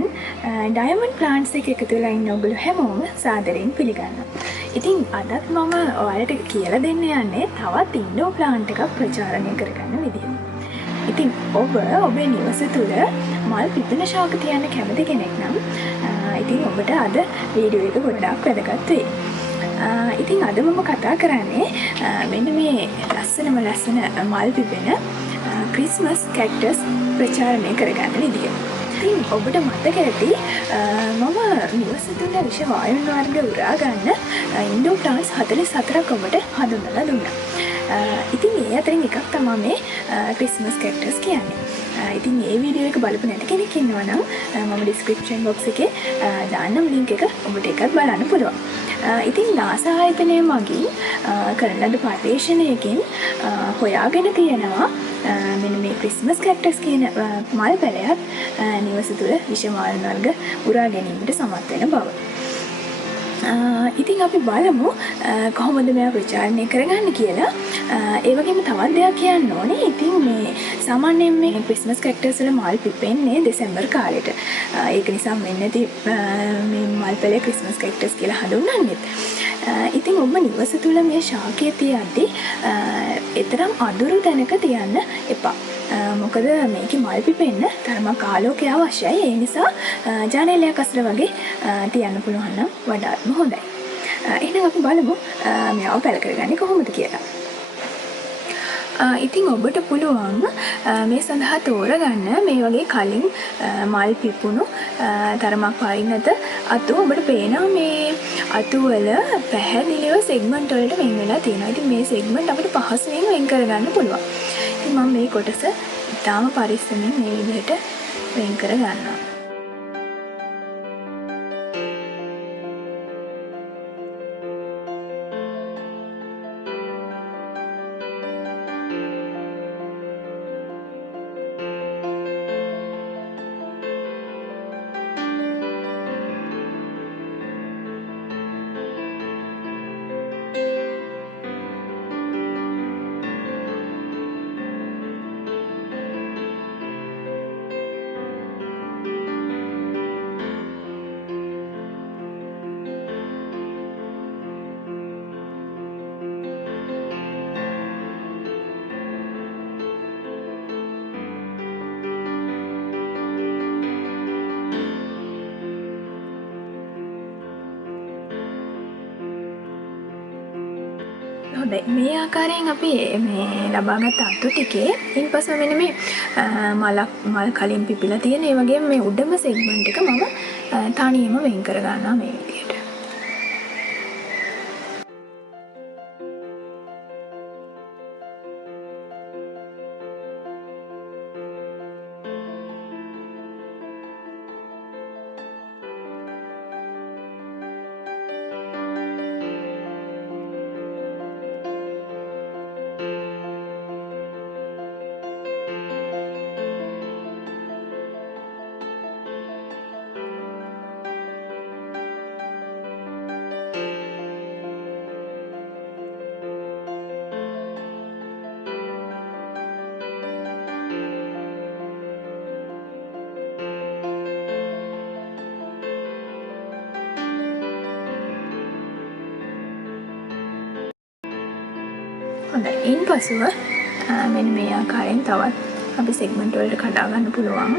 මං diamond plants එක එකතු වෙලා ඉන්න ඔයගොල්ලෝ හැමෝම සාදරයෙන් පිළිගන්නවා. ඉතින් අදත් මම ඔයාලට කියලා දෙන්න යන්නේ තවත් ඉන්ඩෝර් ප්ලාන්ට් එකක් ප්‍රචාරණය කරගන්න විදිහ. ඉතින් ඔබේ නිවස තුළ මල් පිපෙන ශාක තියන්න කැමති කෙනෙක් නම් ඉතින් ඔබට අද වීඩියෝ එක ගොඩක් වැදගත් වෙයි. ඉතින් අද මම කතා කරන්නේ මෙන්න මේ ලස්සන මල් පිපෙන ක්‍රිස්මස් කැක්ටස් ප්‍රචාරණය කරගන්න විදිය. ඉතින් ඔබට මතක ඇති මම නිවස තුළ විෂ වායුන් වර්ග උරා ගන්න ඉන්ඩෝර් ප්ලාන්ට්ස් 44ක් ඔබට හඳුන්වලා දුන්නා. ඉතින් ඒ අතරින් එකක් තමයි මේ ක්‍රිස්මස් කැක්ටස් කියන්නේ. ඉතින් මේ වීඩියෝ එක බලපු නැති කෙනෙක් ඉන්නවා නම් මම ඩිස්ක්‍රිප්ෂන් බොක්ස් එකේ දාන්නම් ලින්ක් එක ඔබට එකක් බලන්න පුළුවන්. ඉතින් නාසා ආයතනය මගින් කරන ලද පර්යේෂණයකින් හොයාගෙන තියෙනවා මෙන්න මේ ක්‍රිස්මස් කැක්ටස් කියන මල් පැලයක් නිවස තුළ විෂ වායුන් වර්ග උරා ගැනීමට සමත් වෙන බව. ඉතින් අපි බලමු කොහොමද මේවා ප්‍රචාරණය කරගන්න කියලා. ඒ වගේම තවත් දෙයක් කියන්න ඕනේ. ඉතින් මේ සාමාන්‍යයෙන් මේ ක්‍රිස්මස් කැක්ටස් වල මල් පිපෙන්නේ දෙසැම්බර් කාලෙට. ඒක නිසා මෙන්න මේ මල් පැලේ ක්‍රිස්මස් කැක්ටස් කියලා හඳුන්වන්නේ. ඉතින් ඔබ නිවස තුළ මේ ශාකය තියද්දී එතරම් අඳුරු තැනක තියන්න එපා. මොකද මේක මල් පිපෙන්න තරමක් ආලෝකය අවශ්‍යයි. ඒ නිසා ජනේලයක් අසල වගේ තියන්න පුළුවන් නම් වඩාත්ම හොඳයි. එහෙනම් අපි බලමු මේව පැල කරගන්නේ කොහොමද කියලා. ඉතින් ඔබට පුළුවන් මේ සඳහා තෝරගන්න මේ වගේ කලින් මල් පිපුණු තරමක් පරිණත අතු. ඔබට පේනවා මේ අතු වල පැහැදිලිව සෙග්මන්ට් වලට වෙන් වෙලා තියෙනවා. ඉතින් මේ සෙග්මන්ට් අපිට පහසුවෙන් වෙන් කරගන්න පුළුවන්. ඉතින් මම මේ කොටස ඉතාම පරිස්සමෙන් මේ විදිහට වෙන් කර ගන්නවා. හොඳයි, මේ ආකාරයෙන් අපි මේ ලබාගත් අතු ටිකේ ඉන්පසු මෙන්න මේ මල් කලින් පිපිලා තියෙන ඒ වගේම මේ උඩම සෙග්මන්ට් එක මම තනියම වෙන් කර ගන්නවා මේ විදිහට. හොඳයි, ඉන්පසුව මෙන්න මේ ආකාරයෙන් තවත් අපි සෙග්මන්ට් වලට කඩා ගන්න පුළුවන්.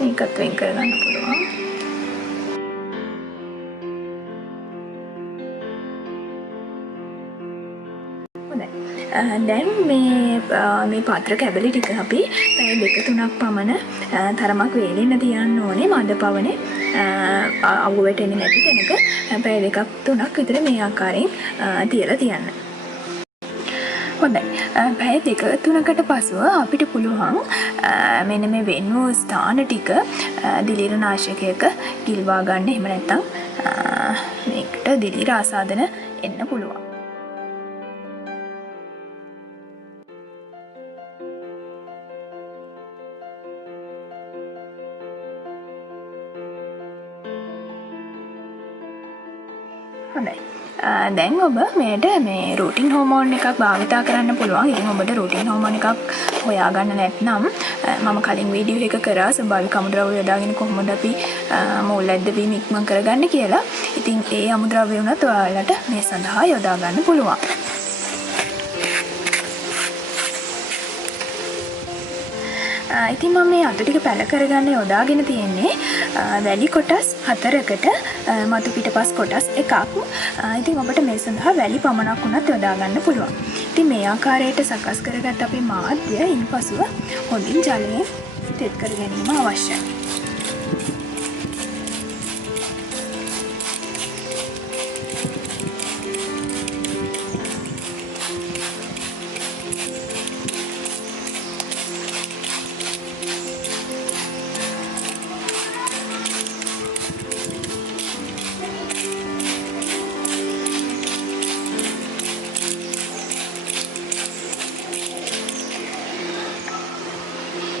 මේකත් වෙන් කර ගන්න පුළුවන්. හොඳයි. දැන් මේ පාත්‍ර කැබලි ටික අපි පැය 2-3ක් පමණ තරමක් වේලෙන්න තියන්න ඕනේ. මඳ පවනේ අවු වැටෙන්නේ නැති තැනක පැය 2-3ක් විතර මේ ආකාරයෙන් තියලා තියන්න. හොඳයි, පැය 2-3කට පසුව අපිට පුළුවන් මෙන්න මේ වෙන් වූ ස්ථාන ටික දිලීර නාශකයක ගිල්වා ගන්න. එහෙම නැත්නම් මේකට දිලීර ආසාදන එන්න පුළුවන්. හොඳයි. දැන් ඔබ මේට මේ රූටින් හෝමෝන් එකක් භාවිතා කරන්න පුළුවන්. ඉතින් ඔබට රූටින් හෝමෝන් එකක් හොයාගන්න නැත්නම් මම කලින් වීඩියෝ එක කරා ස්වභාවික අමුද්‍රව්‍ය යොදාගෙන කොහොමද අපි මුල් ඇද්දවීම ඉක්මන් කරගන්නේ කියලා. ඉතින් ඒ අමුද්‍රව්‍ය උනත් ඔයාලට මේ සඳහා යොදා ගන්න පුළුවන්. ඉතින් මම මේ අතු ටික පැල කරගන්න යොදාගෙන තියෙන්නේ වැලි කොටස් 4කට මතු පිටපස් කොටස් 1ක්. ඉතින් ඔබට මේ සඳහා වැලි පමණක් උනත් යොදා ගන්න පුළුවන්. ඉතින් මේ ආකාරයට සකස් කරගත් අපේ මාධ්‍ය ඉන්පසුව හොඳින් ජලයෙන් තෙත් කර ගැනීම අවශ්‍යයි.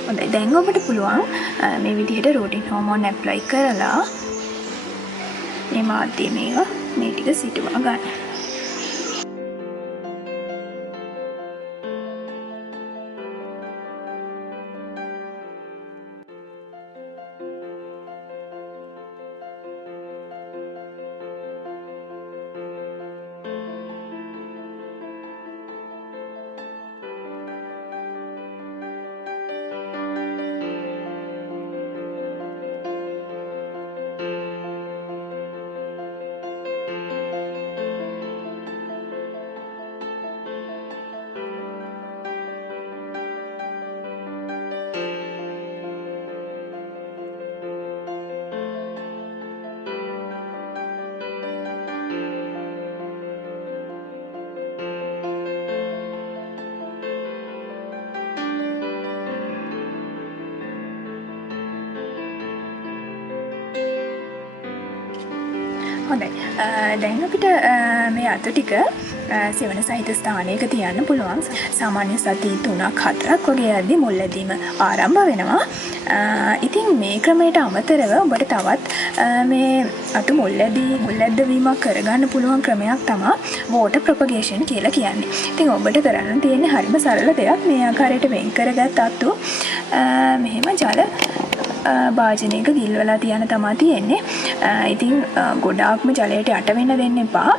හොඳයි, දැන් ඔබට පුළුවන් මේ විදිහට රූටින් හෝමෝන් ඇප්ලයි කරලා මේ මාධ්‍ය මේවා මේ ටික සිටුවා ගන්න. හොඳයි. දැන් අපිට මේ අතු ටික සෙවන සහිත ස්ථානයක තියන්න පුළුවන්. සාමාන්‍ය සති 3ක් 4ක් වගේ යද්දි මුල් ඇදීම ආරම්භ වෙනවා. ඉතින් මේ ක්‍රමයට අමතරව ඔබට තවත් මේ අතු මුල් ඇද්දවීමක් කරගන්න පුළුවන් ක්‍රමයක් තමයි water propagation කියලා කියන්නේ. ඉතින් ඔබට කරන්න තියෙන්නේ හරිම සරල දෙයක්. මේ ආකාරයට වෙන් කරගත් අතු මෙහෙම ජල භාජනයක ගිල්වලා තියන්න තමයි තියෙන්නේ. ඉතින් ගොඩාක්ම ජලයට යට වෙන්න දෙන්න එපා.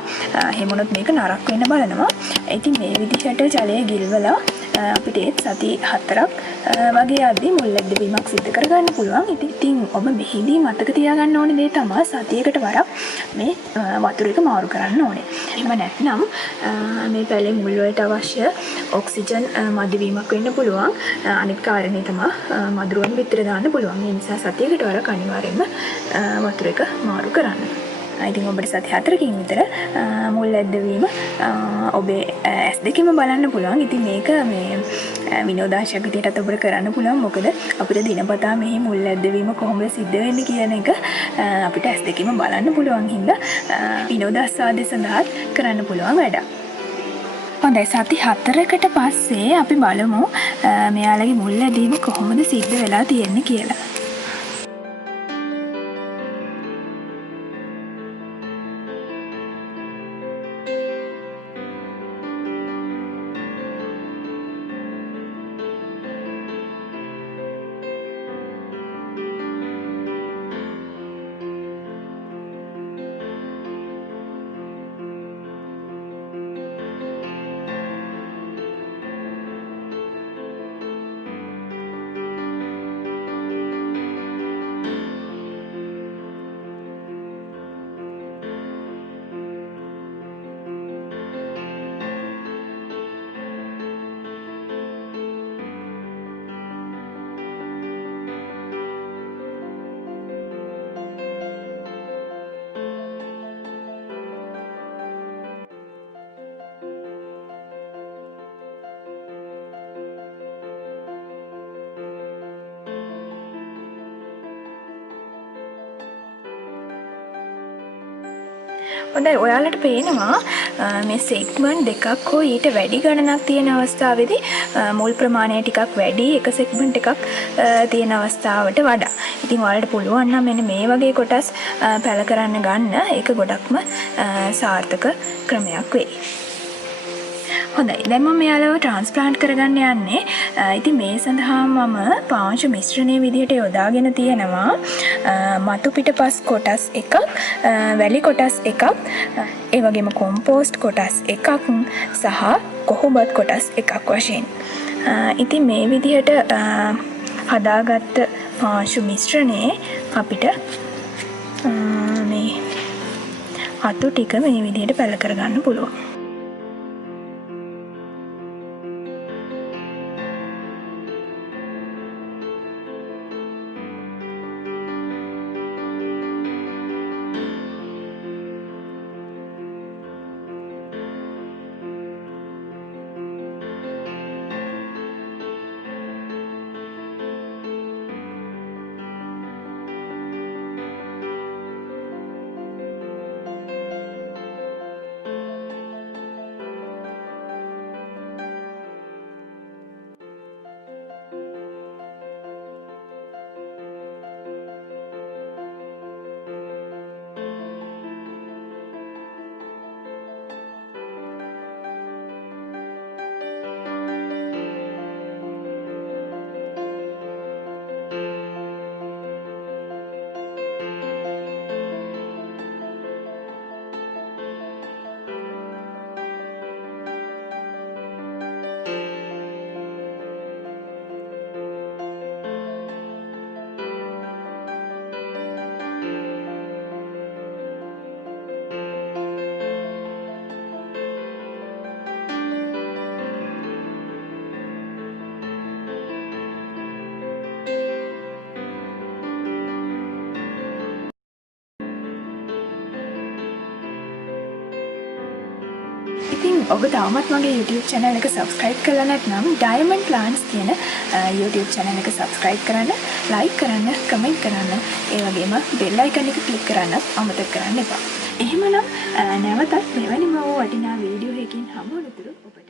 එහෙමනොත් මේක නරක් වෙන්න බලනවා. ඉතින් මේ විදිහට ජලය ගිල්වලා අපිට සති 4ක් වගේ යද්දී මුල් ඇද්දවීමක් සිදු කරගන්න පුළුවන්. ඉතින් ඔබ මෙහිදී මතක තියාගන්න ඕනේ දේ තමයි සතියකට වරක් මේ වතුර එක මාරු කරන්න ඕනේ. එහෙම නැත්නම් මේ පැලේ මුල් වලට අවශ්‍ය ඔක්සිජන් මදි වීමක් වෙන්න පුළුවන්. අනිත් කාරණේ තමයි මදුරුවන් විතර දාන්න පුළුවන්. ඒ නිසා සතියකට වරක් අනිවාර්යයෙන්ම වතුර එක මාරු කරන්න. ඉතින් ඔබට සති 4කින් විතර මුල් ඇද්දවීම ඔබේ ඇස් දෙකෙම බලන්න පුළුවන්. ඉතින් මේක මේ විනෝදාංශයක් විදිහටත් ඔබට කරන්න පුළුවන්. මොකද අපිට දිනපතා මෙහි මුල් ඇද්දවීම කොහොමද සිද්ධ වෙන්නේ කියන එක අපිට ඇස් දෙකෙම බලන්න පුළුවන් හින්දා විනෝදාස්වාදය සඳහාත් කරන්න පුළුවන් වැඩක්. හොඳයි, සති 4කට පස්සේ අපි බලමු මෙයාලගේ මුල් ඇදීම කොහොමද සිද්ධ වෙලා තියෙන්නේ කියලා. හොඳයි ඔයාලට පේනවා මේ සෙග්මන්ට් දෙකක් හෝ ඊට වැඩි ගණනක් තියෙන අවස්ථාවේදී මුල් ප්‍රමාණය ටිකක් වැඩි එක සෙග්මන්ට් එකක් තියෙන අවස්ථාවට වඩා. ඉතින් ඔයාලට පුළුවන් නම් මෙන්න මේ වගේ කොටස් පැල කරන්න ගන්න. ඒක ගොඩක්ම සාර්ථක ක්‍රමයක් වෙයි. හොඳයි දැන් මම යාළුවෝ ට්‍රාන්ස්ප්ලාන්ට් කරගන්න යන්නේ. ඉතින් මේ සඳහා මම පාංශු මිශ්‍රණයේ විදිහට යොදාගෙන තියෙනවා මතු පිටපස් කොටස් එකක්, වැලි කොටස් එකක්, ඒ වගේම කොම්පෝස්ට් කොටස් එකක් සහ කොහොඹත් කොටස් එකක් වශයෙන්. ඉතින් මේ විදිහට හදාගත්ත පාංශු මිශ්‍රණයේ අපිට මේ අතු ටික මේ විදිහට පැල කරගන්න පුළුවන්. ඉතින් ඔබ තවමත් මගේ YouTube channel එක subscribe කරලා නැත්නම් Diamond Plants කියන YouTube channel එක subscribe කරන්න, like කරන්න, comment කරන්න, ඒ වගේම bell icon එක click කරන්න අමතක කරන්න එපා. එහෙමනම් නැවතත් මෙවැනිම වටිනා වීඩියෝ එකකින් හමු වෙනතුරු ඔබ